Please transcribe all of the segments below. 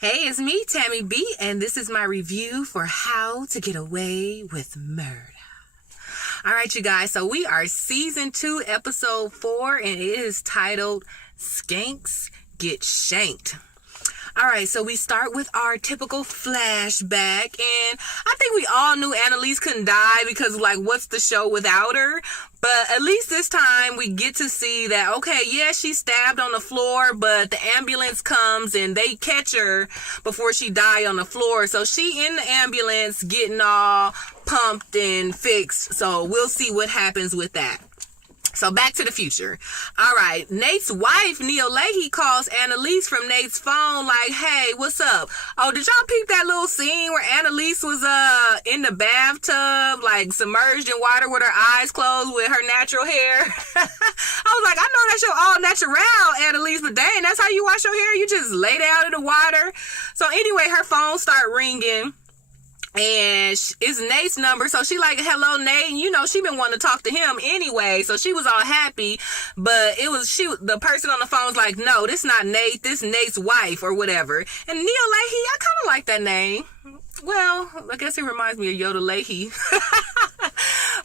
Hey, it's me, Tammy B, and this is my review for How to Get Away with Murder. All right, you guys, so we are season 2, episode 4, and it is titled Skanks Get Shanked. All right, so we start with our typical flashback, and I think we all knew Annalise couldn't die because, what's the show without her? But at least this time we get to see that, okay, yeah, she's stabbed on the floor, but the ambulance comes and they catch her before she died on the floor. So she in the ambulance getting all pumped and fixed. So we'll see what happens with that. So back to the future. All right. Nate's wife, Neil Leahy, calls Annalise from Nate's phone like, hey, what's up? Oh, did y'all peep that little scene where Annalise was in the bathtub, submerged in water with her eyes closed with her natural hair? I was like, I know that's your all natural, Annalise, but dang, that's how you wash your hair? You just lay down in the water? So anyway, her phone started ringing. And it's Nate's number, so she like, hello, Nate. And she been wanting to talk to him anyway, so she was all happy. But the person on the phone was like, no, this not Nate, this Nate's wife or whatever. And Neil Leahy, I kind of like that name. Well, I guess it reminds me of Yoda Leahy.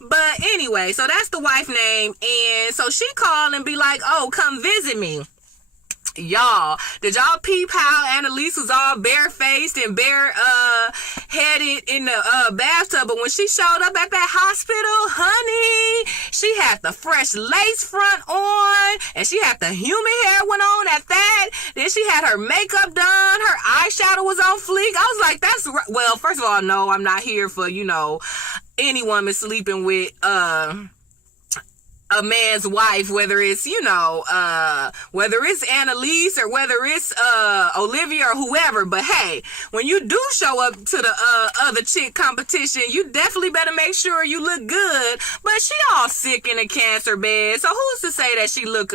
But anyway, so that's the wife name. And so she called and be like, oh, come visit me. Y'all, did y'all peep how Annalise was all barefaced and bare-headed in the bathtub? But when she showed up at that hospital, honey, she had the fresh lace front on, and she had the human hair went on at that. Then she had her makeup done. Her eyeshadow was on fleek. I was like, well, first of all, no, I'm not here for, any woman sleeping with, a man's wife, whether it's Annalise or whether it's Olivia or whoever. But hey, when you do show up to the other chick competition, you definitely better make sure you look good. But she all sick in a cancer bed, so who's to say that she look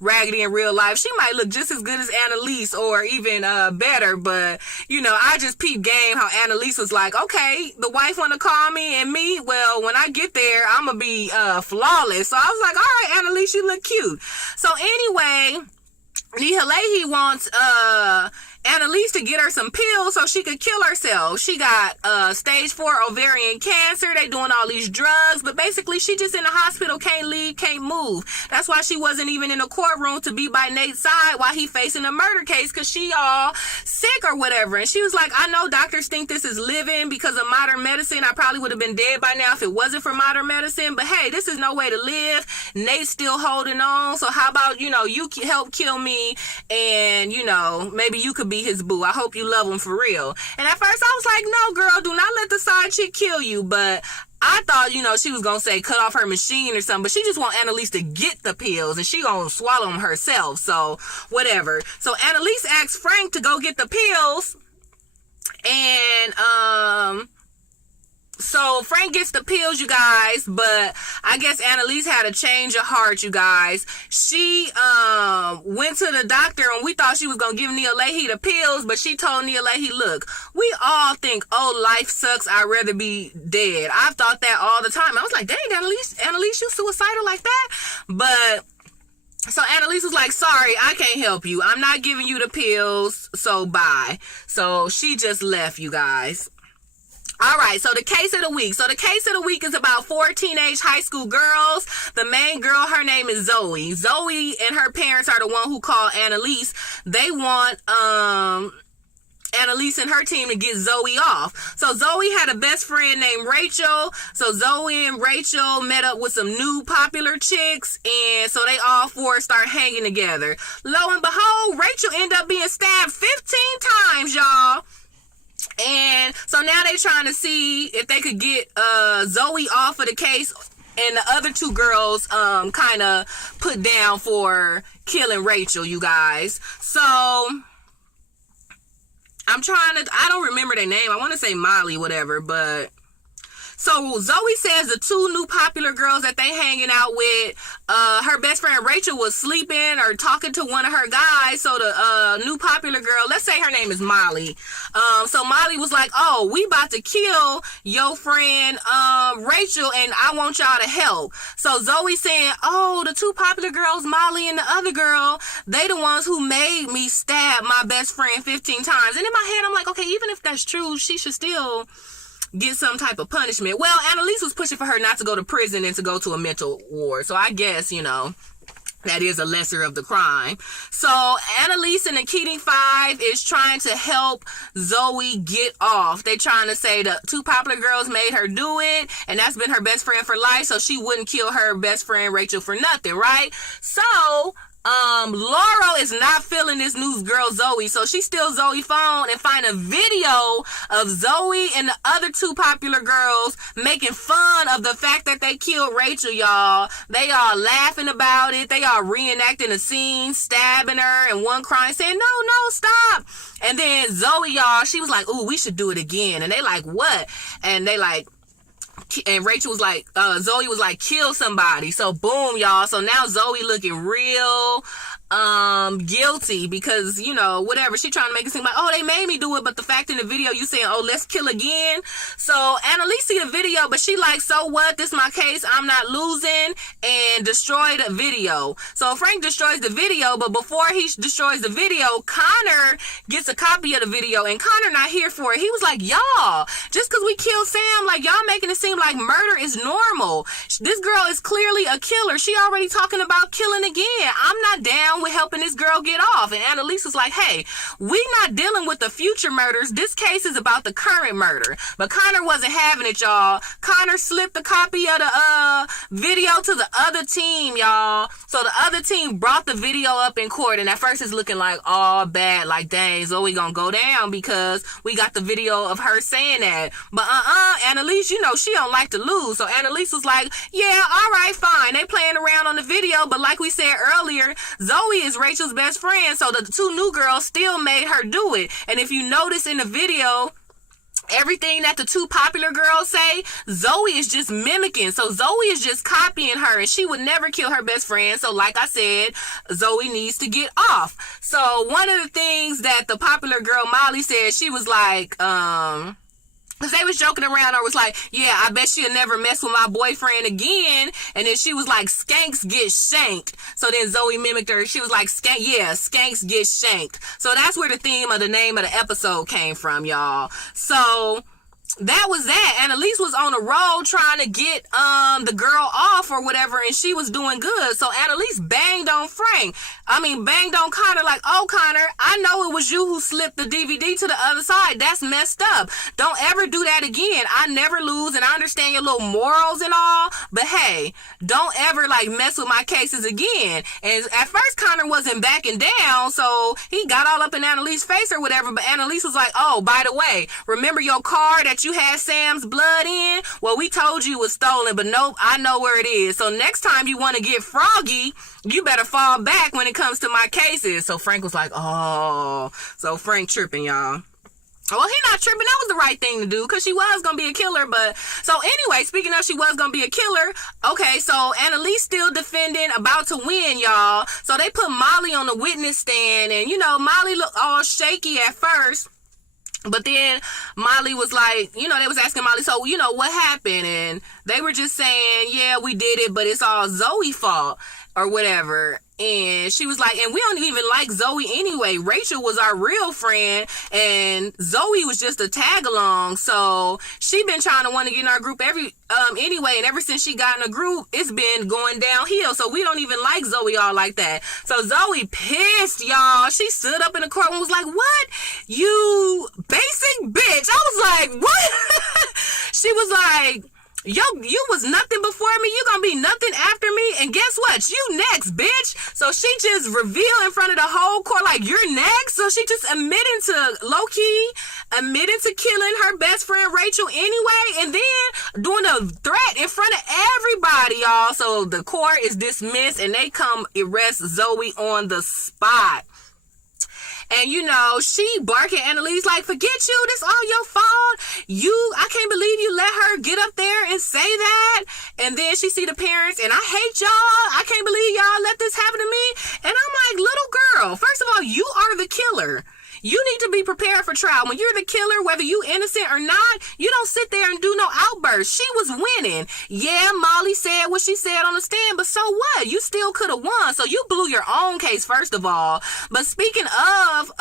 raggedy in real life? She might look just as good as Annalise or even better. But I just peep game how Annalise was like, okay, the wife want to call me, and me, well, when I get there, I'm gonna be flawless. So I was like, all right, Annalise, you look cute. So anyway, Neil Leahy wants Annalise to get her some pills so she could kill herself. She got stage 4 ovarian cancer. They doing all these drugs, but basically she just in the hospital, can't leave, can't move. That's why she wasn't even in the courtroom to be by Nate's side while he facing a murder case, because she all sick or whatever. And she was like, I know doctors think this is living because of modern medicine. I probably would have been dead by now if it wasn't for modern medicine, but hey, this is no way to live. Nate's still holding on, so how about you help kill me, and maybe you could be his boo. I hope you love him for real. And at first I was like, no, girl, do not let the side chick kill you. But I thought, she was gonna say cut off her machine or something, but she just want Annalise to get the pills and she gonna swallow them herself. So whatever. So Annalise asked Frank to go get the pills, and so Frank gets the pills, you guys, but I guess Annalise had a change of heart, you guys. She went to the doctor, and we thought she was going to give Neil Leahy the pills, but she told Neil Leahy, look, we all think, oh, life sucks, I'd rather be dead. I've thought that all the time. I was like, dang, Annalise, you suicidal like that? But so Annalise was like, sorry, I can't help you. I'm not giving you the pills, so bye. So she just left, you guys. All right, so the case of the week. So the case of the week is about 4 teenage high school girls. The main girl, her name is Zoe. Zoe and her parents are the one who called Annalise. They want Annalise and her team to get Zoe off. So Zoe had a best friend named Rachel. So Zoe and Rachel met up with some new popular chicks, and so they all 4 start hanging together. Lo and behold, Rachel ended up being stabbed 15 times, y'all. And so now they trying to see if they could get Zoe off of the case, and the other 2 girls kind of put down for killing Rachel, you guys. So I don't remember their name. I want to say Molly, whatever, but So Zoe says the two new popular girls that they hanging out with, her best friend Rachel was sleeping or talking to one of her guys. So the new popular girl, let's say her name is Molly. So Molly was like, oh, we about to kill your friend Rachel, and I want y'all to help. So Zoe saying, oh, the two popular girls, Molly and the other girl, they the ones who made me stab my best friend 15 times. And in my head, I'm like, okay, even if that's true, she should still get some type of punishment. Well, Annalise was pushing for her not to go to prison and to go to a mental ward. So I guess, you know, that is a lesser of the crime. So Annalise and the Keating Five is trying to help Zoe get off. They trying to say the two popular girls made her do it, and that's been her best friend for life, so she wouldn't kill her best friend Rachel for nothing, right? So Laurel is not feeling this news girl Zoe, so she steals Zoe's phone and find a video of Zoe and the other two popular girls making fun of the fact that they killed Rachel, y'all. They are laughing about it. They are reenacting a scene, stabbing her, and one crying saying, no, stop. And then Zoe, y'all, she was like, ooh, we should do it again. And they like, what? And they like, and Rachel was like, Zoe was like, kill somebody. So boom, y'all. So now Zoe looking real guilty because, you know, whatever, she trying to make it seem like, oh, they made me do it, but the fact in the video you saying, oh, let's kill again. So Annalise see the video, but she like, so what, this my case, I'm not losing, and destroy the video. So Frank destroys the video, but before he destroys the video, Connor gets a copy of the video, and Connor not here for it. He was like, y'all, just because we killed Sam, like, y'all making it seem like murder is normal. This girl is clearly a killer. She already talking about killing again. I'm not down with helping this girl get off. And Annalise was like, hey, we not dealing with the future murders. This case is about the current murder. But Connor wasn't having it, y'all. Connor slipped a copy of the video to the other team, y'all. So the other team brought the video up in court, and at first it's looking like all bad, like, dang, Zoe gonna go down because we got the video of her saying that. But Annalise, you know, she don't like to lose. So Annalise was like, yeah, all right, fine. They playing around on the video, but like we said earlier, Zoe is Rachel's best friend, so the two new girls still made her do it. And if you notice in the video, everything that the two popular girls say, Zoe is just mimicking. So Zoe is just copying her, and she would never kill her best friend. So like I said, Zoe needs to get off. So one of the things that the popular girl Molly said, she was like, because they was joking around, or was like, yeah, I bet she'll never mess with my boyfriend again. And then she was like, Skanks get shanked. So then Zoe mimicked her. She was like, Skanks get shanked. So that's where the theme of the name of the episode came from, y'all. So that was that. Annalise was on a roll trying to get the girl off or whatever, and she was doing good. So Annalise banged on banged on Connor like, oh, Connor, I know it was you who slipped the DVD to the other side. That's messed up. Don't ever do that again. I never lose, and I understand your little morals and all, but hey, don't ever like mess with my cases again. And at first Connor wasn't backing down, so he got all up in Annalise's face or whatever, but Annalise was like, oh, by the way, remember your car that you had Sam's blood in? Well, we told you it was stolen, but nope, I know where it is. So next time you want to get froggy, you better fall back when it comes to my cases. So Frank was like, oh. So Frank tripping, y'all. Well, he not tripping. That was the right thing to do because she was going to be a killer. But so anyway, speaking of she was going to be a killer. Okay, so Annalise still defending, about to win, y'all. So they put Molly on the witness stand, and, you know, Molly looked all shaky at first. But then Molly was like, you know, they was asking Molly, so, you know, what happened? And they were just saying, yeah, we did it, but it's all Zoe's fault or whatever. And she was like, and we don't even like Zoe anyway. Rachel was our real friend, and Zoe was just a tag along. So she been trying to want to get in our group anyway, and ever since she got in a group, it's been going downhill. So we don't even like Zoe all like that. So Zoe pissed, y'all. She stood up in the court and was like, what? You basic bitch. I was like, what? She was like, yo, you was nothing before me, you gonna be nothing after me, and guess what, you next, bitch. So she just revealed in front of the whole court like, you're next. So she just low-key admitted to killing her best friend Rachel anyway, and then doing a threat in front of everybody, y'all. So the court is dismissed, and they come arrest Zoe on the spot. And you know, she barking at Annalise like, forget you, this all your fault. I can't believe you let her get up there and say that. And then she see the parents, and I hate y'all. I can't believe y'all let this happen to me. And I'm like, little girl, first of all, you are the killer. You need to be prepared for trial. When you're the killer, whether you innocent or not, you don't sit there and do no outbursts. She was winning. Yeah, Molly said what she said on the stand, but so what? You still could have won. So you blew your own case, first of all. But speaking of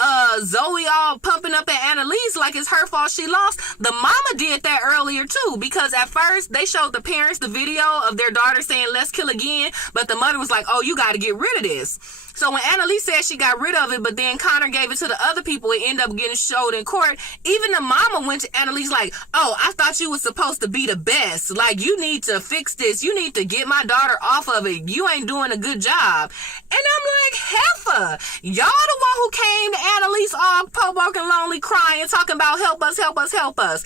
Zoe all pumping up at Annalise like it's her fault she lost, the mama did that earlier too, because at first they showed the parents the video of their daughter saying, let's kill again. But the mother was like, oh, you got to get rid of this. So when Annalise said she got rid of it, but then Connor gave it to the other people, it ended up getting showed in court. Even the mama went to Annalise like, oh, I thought you was supposed to be the best. Like, you need to fix this. You need to get my daughter off of it. You ain't doing a good job. And I'm like, heifer, y'all the one who came to Annalise all po-broke and lonely crying, talking about help us, help us, help us.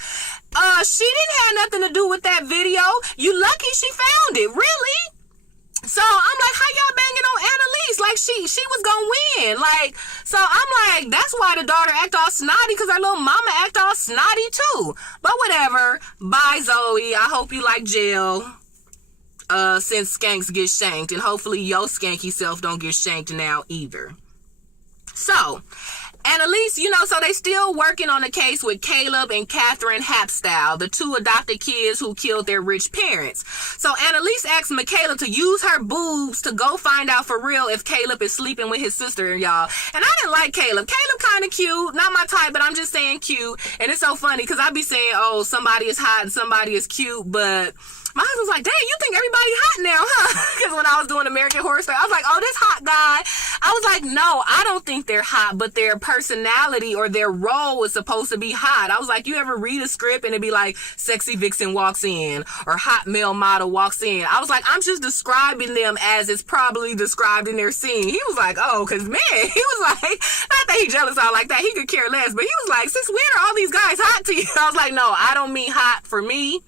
She didn't have nothing to do with that video. You lucky she found it, really? So I'm like, how y'all banging on Annalise? Like she was gonna win. Like, so I'm like, that's why the daughter act all snotty, because her little mama act all snotty too. But whatever. Bye, Zoe. I hope you like jail. Since Skanks gets shanked, and hopefully your skanky self don't get shanked now either. So Annalise, you know, so they still working on the case with Caleb and Catherine Hapstyle, the two adopted kids who killed their rich parents. So Annalise asked Michaela to use her boobs to go find out for real if Caleb is sleeping with his sister, y'all. And I didn't like Caleb. Caleb kind of cute, not my type, but I'm just saying cute. And it's so funny because I be saying, oh, somebody is hot and somebody is cute, but my husband's like, dang, you think everybody hot now, huh? Because when I was doing American Horror Story, I was like, oh, this hot guy. I was like, no, I don't think they're hot, but their personality or their role is supposed to be hot. I was like, you ever read a script and it'd be like, sexy vixen walks in or hot male model walks in? I was like, I'm just describing them as it's probably described in their scene. He was like, oh, because man, he was like, not that he jealous all like that. He could care less, but he was like, since when are all these guys hot to you? I was like, no, I don't mean hot for me.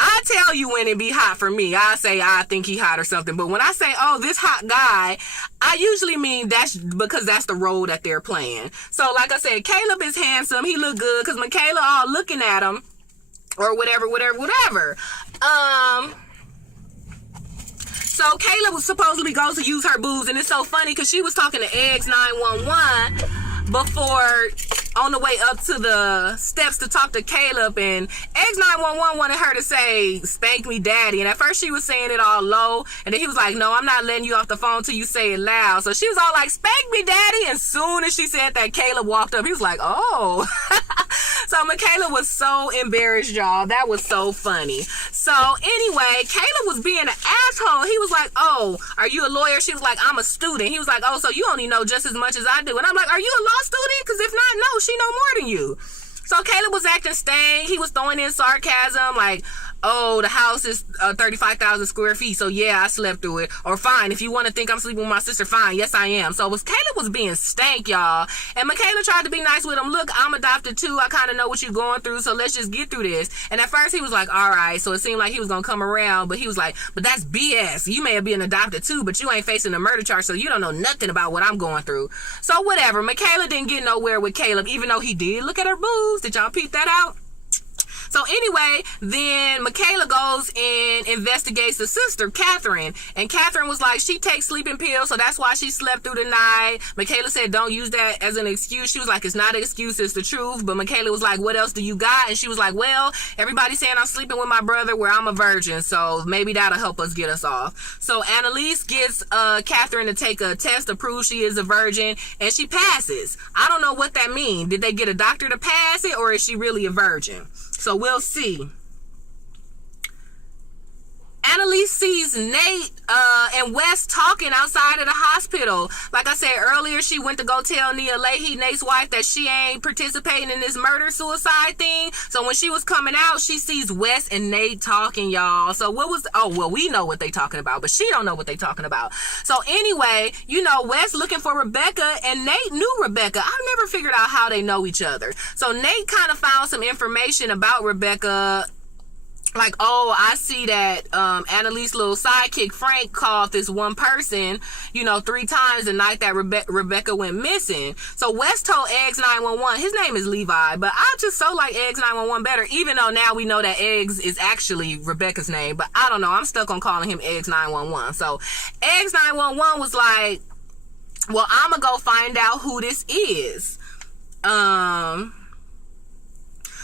I tell you when it be hot for me. I say I think he hot or something. But when I say, oh, this hot guy, I usually mean that's because that's the role that they're playing. So like I said, Caleb is handsome. He look good because Michaela all looking at him or whatever. So Caleb was supposedly going to use her boobs, and it's so funny because she was talking to Eggs 911 before on the way up to the steps to talk to Caleb, and Eggs 911 wanted her to say, spank me daddy, and at first she was saying it all low, and then he was like, no, I'm not letting you off the phone till you say it loud. So she was all like, spank me daddy, and soon as she said that, Caleb walked up. He was like, oh. So Michaela was so embarrassed, y'all. That was so funny. So anyway, Caleb was being an asshole. He was like, oh, are you a lawyer? She was like, I'm a student. He was like, oh, so you only know just as much as I do. And I'm like, are you a law student? Because if not, no, she know more than you. So Caleb was acting stank. He was throwing in sarcasm like, oh, the house is 35,000 square feet, so yeah, I slept through it. Or fine, if you want to think I'm sleeping with my sister, fine, yes I am. So Caleb was being stank, y'all. And Michaela tried to be nice with him. Look, I'm adopted too. I kind of know what you're going through, so let's just get through this. And at first he was like, all right. So it seemed like he was going to come around, but he was like, but that's BS. You may have been adopted too, but you ain't facing a murder charge, so you don't know nothing about what I'm going through. So whatever. Michaela didn't get nowhere with Caleb, even though he did look at her boobs. Did y'all peep that out? So anyway, then Michaela goes and investigates the sister, Catherine. And Catherine was like, she takes sleeping pills, so that's why she slept through the night. Michaela said, don't use that as an excuse. She was like, it's not an excuse, it's the truth. But Michaela was like, what else do you got? And she was like, well, everybody's saying I'm sleeping with my brother where I'm a virgin, so maybe that'll help us get us off. So Annalise gets Catherine to take a test to prove she is a virgin, and she passes. I don't know what that means. Did they get a doctor to pass it, or is she really a virgin? So we'll see. Annalise sees Nate and Wes talking outside of the hospital. Like I said earlier, she went to go tell Nia Leahy, Nate's wife, that she ain't participating in this murder-suicide thing. So when she was coming out, she sees Wes and Nate talking, y'all. So what was... Oh, well, we know what they talking about, but she don't know what they talking about. So anyway, you know, Wes looking for Rebecca, and Nate knew Rebecca. I never figured out how they know each other. So Nate kind of found some information about Rebecca like, oh, I see that Annalise's little sidekick Frank called this one person, 3 times the night that Rebecca went missing. So Wes told Eggs 911, his name is Levi, but I just so like Eggs 911 better, even though now we know that Eggs is actually Rebecca's name, but I don't know, I'm stuck on calling him Eggs 911. So Eggs 911 was like, well, I'm gonna go find out who this is.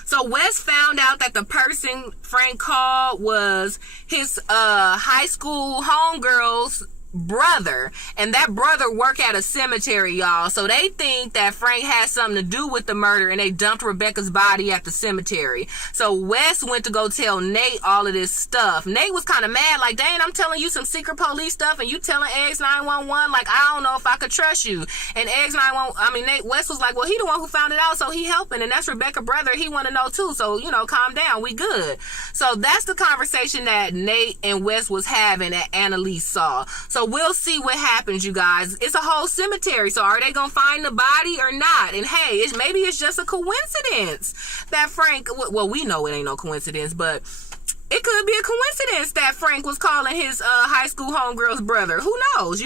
So Wes found out that the person Frank called was his high school homegirl's brother, and that brother worked at a cemetery, y'all. So they think that Frank has something to do with the murder, and they dumped Rebecca's body at the cemetery. So Wes went to go tell Nate all of this stuff. Nate was kind of mad, like, dang, I'm telling you some secret police stuff, and you telling Eggs 911, like, I don't know if I could trust you. And Wes was like, well, he the one who found it out, so he helping, and that's Rebecca's brother. He want to know too, so calm down, we good. So that's the conversation that Nate and Wes was having that Annalise saw. So we'll see what happens, you guys. It's a whole cemetery, so are they gonna find the body or not? And hey, maybe it's just a coincidence that Frank, well, we know it ain't no coincidence, but it could be a coincidence that Frank was calling his high school homegirl's brother. Who knows,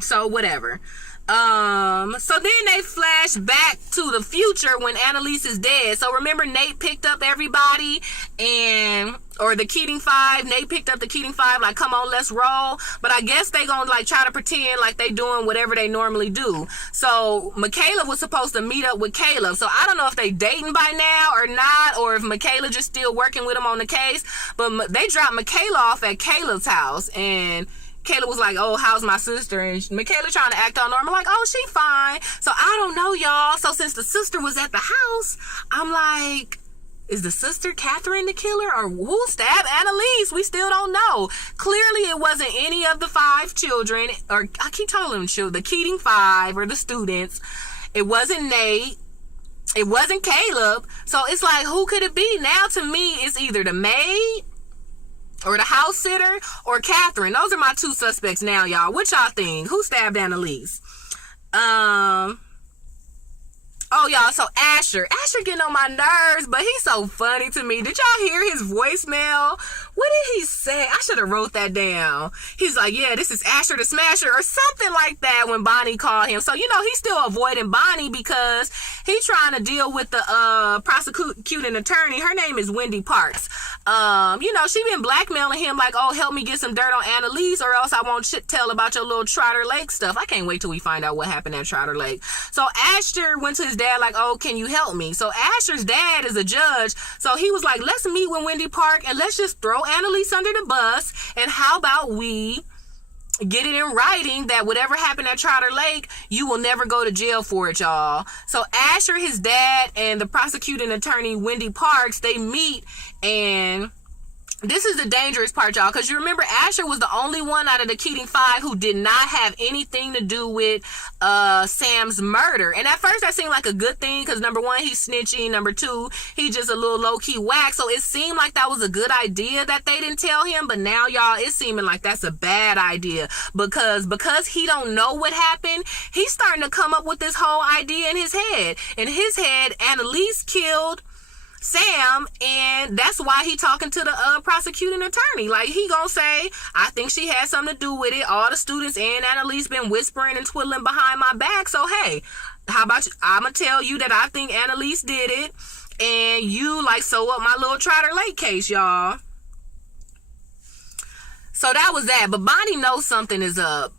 So whatever. So then they flash back to the future when Annalise is dead. So remember, Nate picked up everybody, or the Keating Five. Nate picked up the Keating Five, like, come on, let's roll. But I guess they gonna like try to pretend like they doing whatever they normally do. So Michaela was supposed to meet up with Caleb. So I don't know if they dating by now or not, or if Michaela just still working with him on the case. But they dropped Michaela off at Caleb's house, and Kayla was like, oh, how's my sister? And Michaela trying to act all normal, like, oh, she fine. So I don't know, y'all. So since the sister was at the house, I'm like, is the sister Catherine the killer, or who stabbed Annalise? We still don't know. Clearly it wasn't any of the 5 children, or I keep telling them children, the Keating 5 or the students. It wasn't Nate. It wasn't Caleb. So it's like, who could it be? Now to me, it's either the maid or the house sitter or Catherine. Those are my 2 suspects now, y'all. What y'all think? Who stabbed Annalise? Oh, y'all, so Asher getting on my nerves, but he's so funny to me. Did y'all hear his voicemail? What did he say? I should have wrote that down. He's like, yeah, this is Asher the Smasher, or something like that when Bonnie called him. So, he's still avoiding Bonnie because he's trying to deal with the prosecuting attorney. Her name is Wendy Parks. She been blackmailing him like, oh, help me get some dirt on Annalise, or else I won't tell about your little Trotter Lake stuff. I can't wait till we find out what happened at Trotter Lake. So Asher went to his dad like, oh, can you help me? So Asher's dad is a judge, so he was like, let's meet with Wendy Park and let's just throw Annalise under the bus, and how about we get it in writing that whatever happened at Trotter Lake, you will never go to jail for it, y'all. So Asher, his dad, and the prosecuting attorney Wendy Parks, they meet, and this is the dangerous part, y'all, because you remember Asher was the only one out of the Keating 5 who did not have anything to do with Sam's murder. And at first that seemed like a good thing because, number 1, he's snitching. Number 2, he just a little low-key whack. So it seemed like that was a good idea that they didn't tell him. But now, y'all, it's seeming like that's a bad idea because he don't know what happened, he's starting to come up with this whole idea in his head. In his head, Annalise killed Sam, and that's why he talking to the prosecuting attorney. Like, he gonna say, I think she had something to do with it. All the students and Annalise been whispering and twiddling behind my back. So hey, how about you? I'm gonna tell you that I think Annalise did it, and you like sew up my little Trotter Lake case, y'all. So that was that. But Bonnie knows something is up.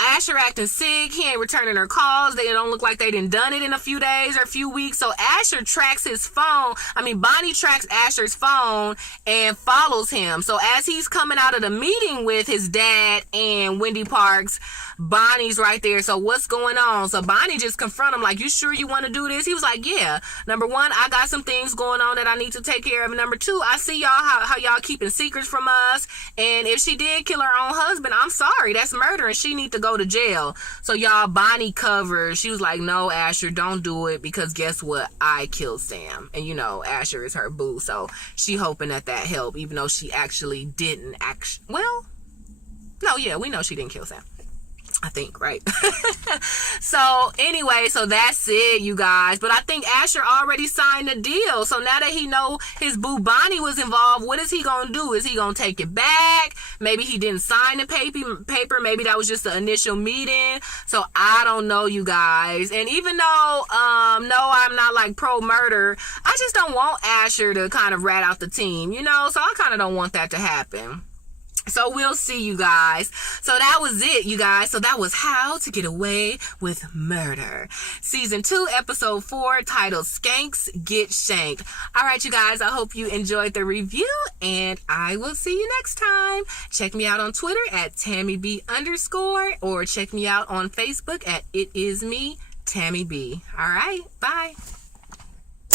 Asher acting sick. He ain't returning her calls. They don't look like they done it in a few days or a few weeks. So Asher tracks his phone. Bonnie tracks Asher's phone and follows him. So as he's coming out of the meeting with his dad and Wendy Parks, Bonnie's right there. So what's going on? So Bonnie just confront him like, you sure you want to do this? He was like, yeah. Number 1, I got some things going on that I need to take care of. And number 2, I see y'all how y'all keeping secrets from us. And if she did kill her own husband, I'm sorry. That's murder and she need to go to jail. So y'all, Bonnie covers. She was like, no, Asher, don't do it, because guess what? I killed Sam. And Asher is her boo. So she hoping that helped, even though she actually didn't we know she didn't kill Sam. I think, right? So anyway, so that's it, you guys. But I think Asher already signed the deal. So now that he know his boo Bonnie was involved, what is he gonna do? Is he gonna take it back? Maybe he didn't sign the paper. Maybe that was just the initial meeting. So I don't know, you guys. And even though no, I'm not like pro murder, I just don't want Asher to kind of rat out the team, you know? So I kind of don't want that to happen. So we'll see, you guys. So that was it, you guys. So that was How to Get Away with Murder. Season 2, episode 4, titled Skanks Get Shanked. All right, you guys. I hope you enjoyed the review, and I will see you next time. Check me out on Twitter at TammyB_, or check me out on Facebook at It Is Me, Tammy B. All right. Bye.